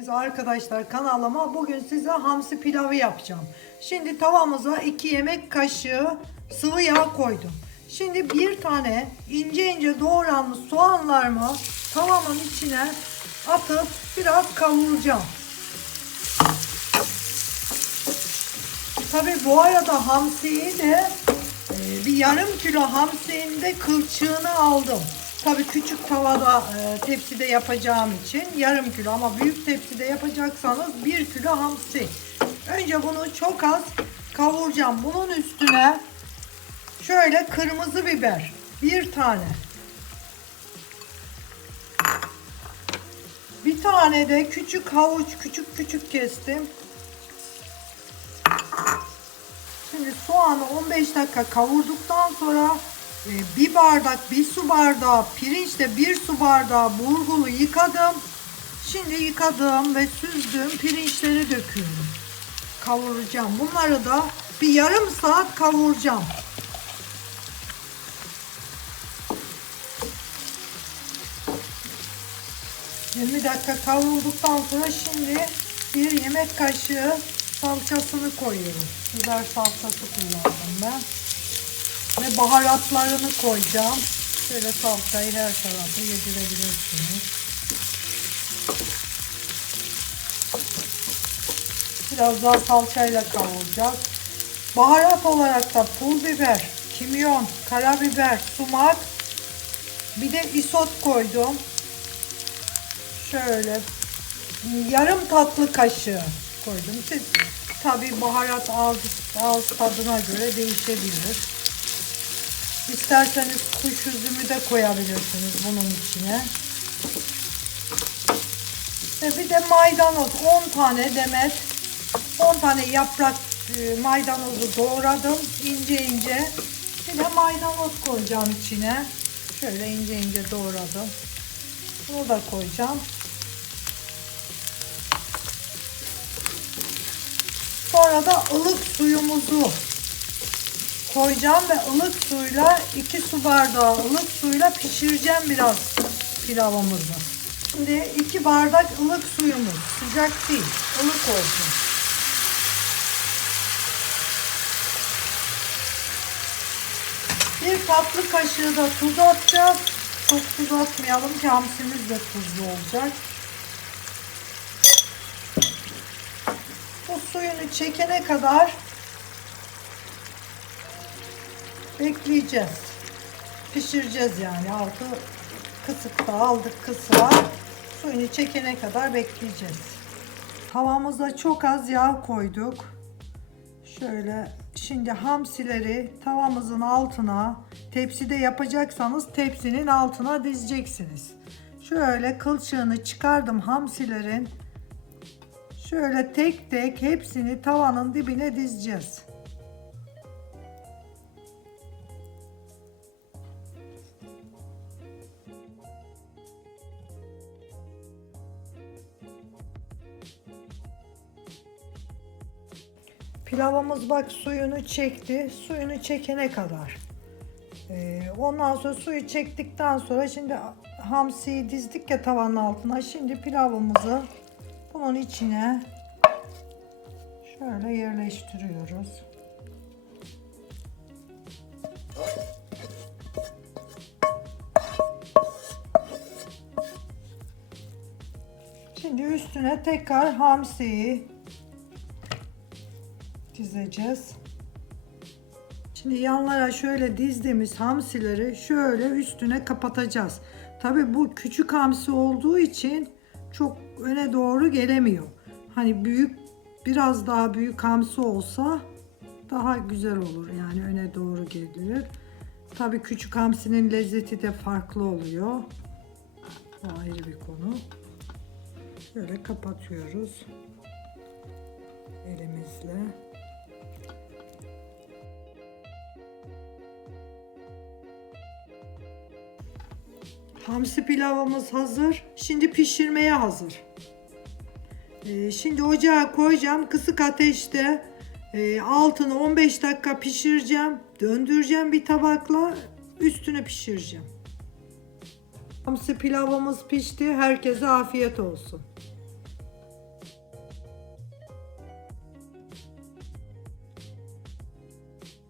geldiniz arkadaşlar kanalıma. Bugün size hamsi pilavı yapacağım. Şimdi tavamıza 2 yemek kaşığı sıvı yağ koydum. Şimdi bir tane ince ince doğranmış soğanlarımı tavamın içine atıp biraz kavuracağım. Tabi bu arada hamsiyi de e, bir yarım kilo hamsinin de kılçığını aldım. Tabi küçük tavada e, tepside yapacağım için yarım kilo ama büyük tepside yapacaksanız bir kilo hamsi. Önce bunu çok az kavuracağım. Bunun üstüne şöyle kırmızı biber bir tane. Bir tane de küçük havuç küçük küçük kestim. Şimdi soğanı 15 dakika kavurduktan sonra bir bardak, bir su bardağı pirinçle bir su bardağı bulguru yıkadım. Şimdi yıkadığım ve süzdüğüm pirinçleri döküyorum. Kavuracağım. Bunları da bir yarım saat kavuracağım. ...20 dakika kavrulduktan sonra şimdi bir yemek kaşığı salçasını koyuyorum. Biber salçası kullandım ben. Ve baharatlarını koyacağım. Şöyle salçayı her tarafa yedirebilirsiniz. Biraz daha salçayla kavuracağız. Baharat olarak da pul biber, kimyon, karabiber, sumak, bir de isot koydum. Şöyle yarım tatlı kaşığı koydum. Siz tabi baharat ağız, ağız tadına göre değişebilir. İsterseniz kuş üzümü de koyabilirsiniz bunun içine. Ve bir de maydanoz 10 tane demet 10 tane yaprak e, maydanozu doğradım ince ince. Bir de maydanoz koyacağım içine. Şöyle ince ince doğradım. Bunu da koyacağım. Sonra da ılık suyumuzu koyacağım ve ılık suyla 2 su bardağı ılık suyla pişireceğim biraz pilavımızı. Şimdi 2 bardak ılık suyumuz. Sıcak değil, ılık olsun. Bir tatlı kaşığı da tuz atacağız. Çok tuz atmayalım ki hamsimiz de tuzlu olacak. Bu suyunu çekene kadar bekleyeceğiz. Pişireceğiz yani altı kısıkta aldık kısığa. Suyunu çekene kadar bekleyeceğiz. Tavamıza çok az yağ koyduk. Şöyle şimdi hamsileri tavamızın altına tepside yapacaksanız tepsinin altına dizeceksiniz. Şöyle kılçığını çıkardım hamsilerin. Şöyle tek tek hepsini tavanın dibine dizeceğiz. Pilavımız bak suyunu çekti. Suyunu çekene kadar. Ee, ondan sonra suyu çektikten sonra şimdi hamsiyi dizdik ya tavanın altına. Şimdi pilavımızı bunun içine şöyle yerleştiriyoruz. Şimdi üstüne tekrar hamsiyi dizeceğiz. Şimdi yanlara şöyle dizdiğimiz hamsileri şöyle üstüne kapatacağız. Tabi bu küçük hamsi olduğu için çok öne doğru gelemiyor. Hani büyük biraz daha büyük hamsi olsa daha güzel olur. Yani öne doğru gelir. Tabi küçük hamsinin lezzeti de farklı oluyor. O ayrı bir konu. Şöyle kapatıyoruz. Elimizle. Hamsi pilavımız hazır. Şimdi pişirmeye hazır. Ee, şimdi ocağa koyacağım. Kısık ateşte e, altını 15 dakika pişireceğim. Döndüreceğim bir tabakla. Üstüne pişireceğim. Hamsi pilavımız pişti. Herkese afiyet olsun.